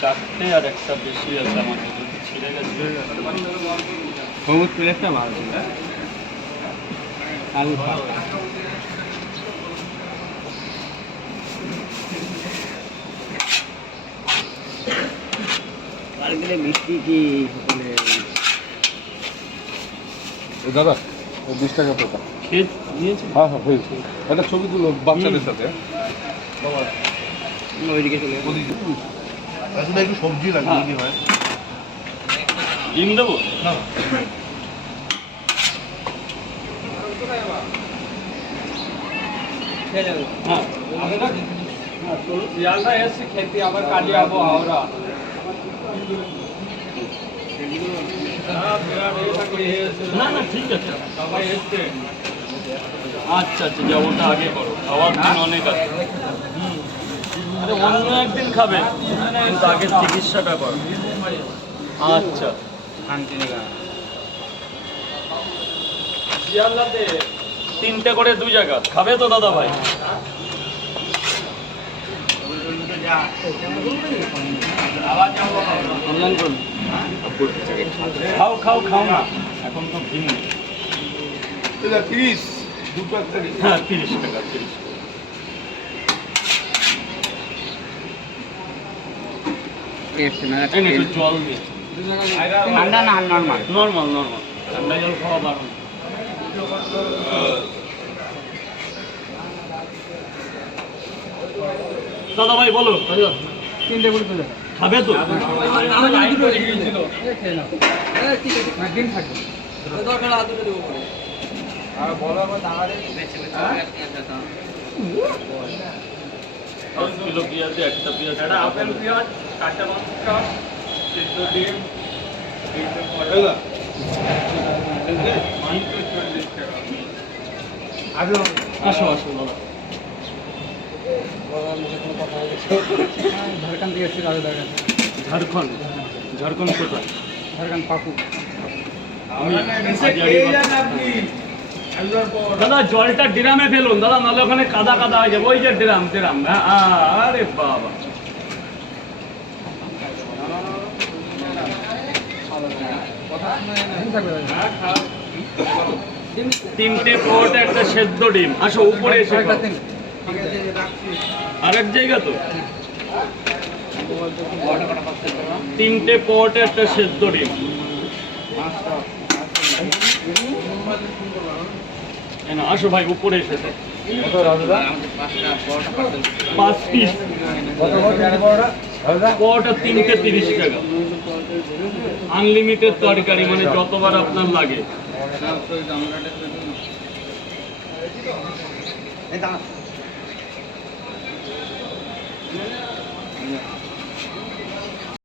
চারটে আর একটা বেশি আছে আমাদের, ছিঁড়ে গেছে। হলুদ প্লেটটা ভালো ছিল। আলু কালকে মিষ্টি কি দাদা 20 টাকা পাতা খেয়ে নিয়েছে। হ্যাঁ হ্যাঁ হয়েছে। একটা ছবি তুলো বাচ্চাদের সাথে। ওইদিকে চলে আসলে একটু সবজি লাগবে যদি হয়। ডিম দেবো না? হ্যাঁ শিয়ালদা এসে খেতে আবার কাজে যাবো হাওড়া। না না ঠিক আছে, সবাই এসছে। আচ্ছা আচ্ছা, যাবোটা আগে করো, খাওয়ার দিন অনেক আছে। আরে অন্য একদিন খাবে, কিন্তু আগে চিকিৎসাটা করো। আচ্ছা শিয়ালদাতে 3টে করে 2 জায়গা খাবে তো দাদা ভাই? অনলাইন করুন। খাও খাও খাও না, এখন তো ভিন্ন। 30 দুটো একটা। হ্যাঁ 30 টাকা 30 টাকা। একটু জল দিয়ে ঠান্ডা না নর্মাল? নর্মাল নর্মাল, ঠান্ডা জল খাওয়া বারণ। দাদা ভাই বলো, 3টে করে তুলে খাবে তো? দিন থাকে কিলো পেঁয়াজ, একটা পেঁয়াজ, একটা আপেল পেঁয়াজ, কাঁচা লঙ্কা, সিদ্ধ ডিম। আসো আসো দাদা। ঝাড়খণ্ড থেকে এসেছি রাজু দাঁড়িয়ে ঝাড়খণ্ড? ঝাড়খণ্ড কোথায়? ঝাড়খণ্ড পাকু। আমি দাদা জলটা ড্রামে ফেলুন দাদা, নাহলে ওখানে কাদা কাদা হয়ে যাবে। ওই যে ড্রাম ড্রাম। আরে বাবা, তিনটে পট, একটা সেদ্ধ ডিম। আসো উপরে এসে খাও। আরেক জায়গা তো 3টে পট, একটা সেদ্ধ ডিম। আসো ভাই উপরে এসে খাও। 5 পিস পট, 3টে 30 টাকা। আনলিমিটেড তরকারি, মানে যতবার আপনার লাগে।